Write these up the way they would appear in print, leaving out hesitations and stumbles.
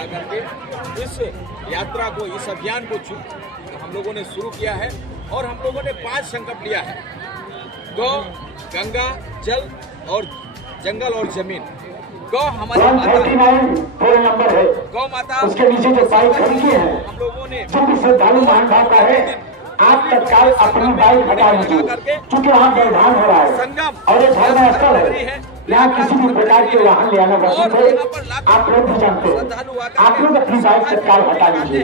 आकर के इस यात्रा को, इस अभियान को हम लोगों ने शुरू किया है और हम लोगों ने 5 संकल्प लिया है। गौ, गंगा, जल और जंगल और जमीन। गौ हमारी माता है, गौ माता उसके नीचे जो बाइक खड़ी है हम लोगों ने श्रद्धालु मान भाता है, आप तत्काल अपनी बाइक हटा लीजिए क्योंकि वहाँ व्यवधान हो रहा है संगम और धर्म स्थल है, यहाँ किसी भी प्रकार के वाहन ले आना वर्जित है। आप लोग भी जानते हैं, आप लोग अपनी बाइक तत्काल हटा लीजिए,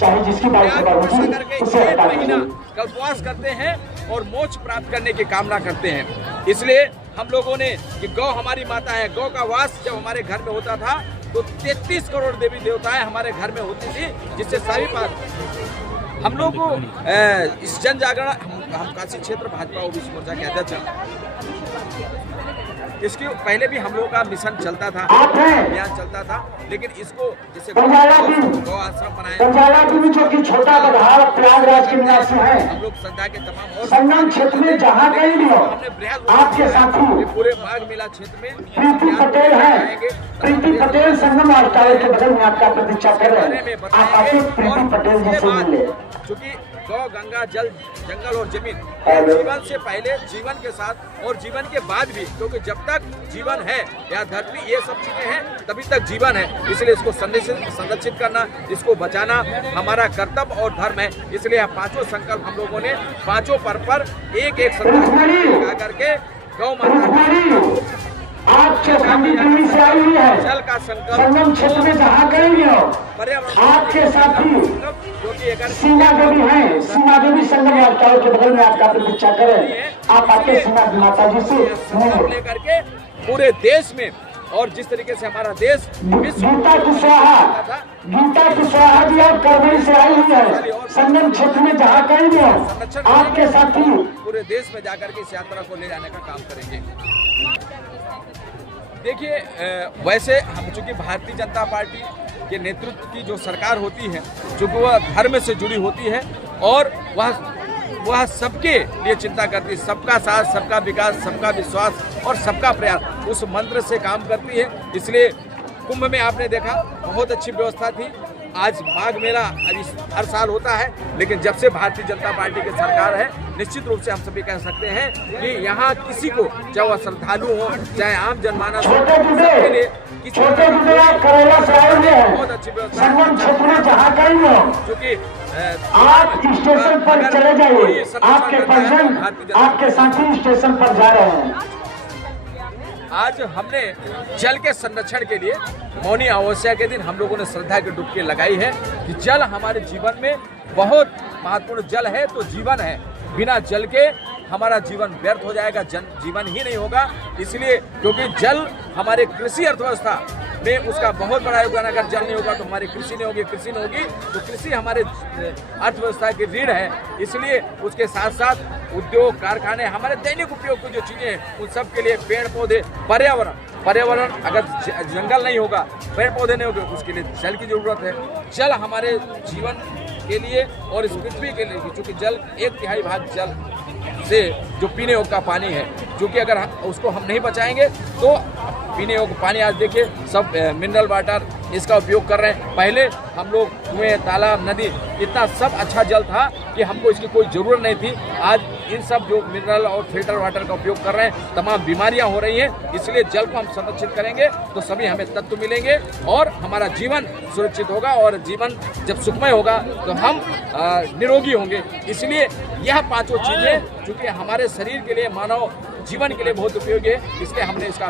चाहे जिसकी बाइक सवार होगी उसे हटा लीजिए। कल्पवास करते हैं और मोक्ष प्राप्त करने की कामना करते हैं। इसलिए हम लोगों ने कि गौ हमारी माता है, गौ का वास जब हमारे घर में होता था तो 33 करोड़ देवी देवताएं हमारे घर में होती थी, जिससे सारी बात हम लोग को इस जन जागरण, हम काशी क्षेत्र भाजपा ओबीसी मोर्चा के अध्यक्ष, इसके पहले भी हम लोगों का मिशन चलता था, अभियान चलता था, लेकिन इसको जैसे गौ आश्रम बनाए, जो कि छोटा बधार प्रयागराज के निवासी हैं, हम लोग संध्या के तमाम और संगम क्षेत्र में जहाँ कहीं भी हो, आपके साथी पूरे माघ मेला क्षेत्र में प्रीति पटेल है, प्रीति पटेल संगम टावर के बगल में आपका प्रतीक्षा कर रहे हैं, आप आके प्रीति पटेल जी से मिले। चूँकि गौ, गंगा, जल, जंगल और जमीन जीवन से पहले, जीवन के साथ और जीवन के बाद भी, क्योंकि जब तक जीवन है या धरती ये सब चीजें हैं तभी तक जीवन है। इसलिए इसको संरक्षित करना, इसको बचाना हमारा कर्तव्य और धर्म है। इसलिए यह 5 संकल्प हम लोगों ने 5 पर्व पर एक संकल्प लगा करके गौ माता आपके दिल्ली से आई हुई है, जल का संकल्प, संगम क्षेत्र में जहाँ कहीं भी हो, आपके साथी जो कि सीमा देवी है, सीमा देवी संगम टावर के बगल में आपका प्रतीक्षा करें, आप आके सीमा माता जी से लेकर के पूरे देश में, और जिस तरीके से हमारा देश गीता कुशवाहा भी आप करवई से आई हुई है, संगम क्षेत्र में जहाँ कहीं भी हो, आपके साथी पूरे देश में जाकर के इस यात्रा को ले जाने का काम करेंगे। देखिए, वैसे हम चूंकि भारतीय जनता पार्टी के नेतृत्व की जो सरकार होती है, चूँकि वह धर्म से जुड़ी होती है और वह सबके लिए चिंता करती है, सबका साथ, सबका विकास, सबका विश्वास और सबका प्रयास, उस मंत्र से काम करती है। इसलिए कुंभ में आपने देखा बहुत अच्छी व्यवस्था थी। आज माघ मेला हर साल होता है, लेकिन जब से भारतीय जनता पार्टी की सरकार है, निश्चित रूप से हम सभी कह सकते हैं कि यहाँ किसी को, चाहे वह श्रद्धालु हो, चाहे आम जनमानस हो, सबके लिए बहुत अच्छी व्यवस्था है। क्योंकि आप स्टेशन पर चले जाइए, आपके साथी स्टेशन पर जा रहे हैं। आज हमने जल के संरक्षण के लिए मौनी अमावस्या के दिन हम लोगों ने श्रद्धा की डुबकी लगाई है कि जल हमारे जीवन में बहुत महत्वपूर्ण, जल है तो जीवन है, बिना जल के हमारा जीवन व्यर्थ हो जाएगा, जीवन ही नहीं होगा। इसलिए क्योंकि जल हमारे कृषि अर्थव्यवस्था में उसका बहुत बड़ा योगदान, अगर जल नहीं होगा तो हमारी कृषि नहीं होगी, कृषि नहीं होगी तो कृषि हमारे अर्थव्यवस्था की रीढ़ है। इसलिए उसके साथ साथ उद्योग, कारखाने, हमारे दैनिक उपयोग की जो चीजें हैं उन सब के लिए पेड़ पौधे, पर्यावरण, अगर जंगल नहीं होगा, पेड़ पौधे नहीं होंगे, उसके लिए जल की जरूरत है। जल हमारे जीवन के लिए और इस पृथ्वी के लिए, क्योंकि जल 1/3 भाग जल से जो पीने योग्य का पानी है, क्योंकि अगर उसको हम नहीं बचाएंगे तो पीने योग्य पानी, आज देखिए सब मिनरल वाटर इसका उपयोग कर रहे हैं। पहले हम लोग कुएं, तालाब, नदी, इतना सब अच्छा जल था कि हमको इसकी कोई ज़रूरत नहीं थी। आज इन सब जो मिनरल और फिल्टर वाटर का उपयोग कर रहे हैं, तमाम बीमारियां हो रही हैं। इसलिए जल को हम संरक्षित करेंगे तो सभी हमें तत्व मिलेंगे और हमारा जीवन सुरक्षित होगा, और जीवन जब सुखमय होगा तो हम निरोगी होंगे। इसलिए यह 5 चीज़ें चूँकि हमारे शरीर के लिए, मानव जीवन के लिए बहुत उपयोगी है, इसलिए हमने इसका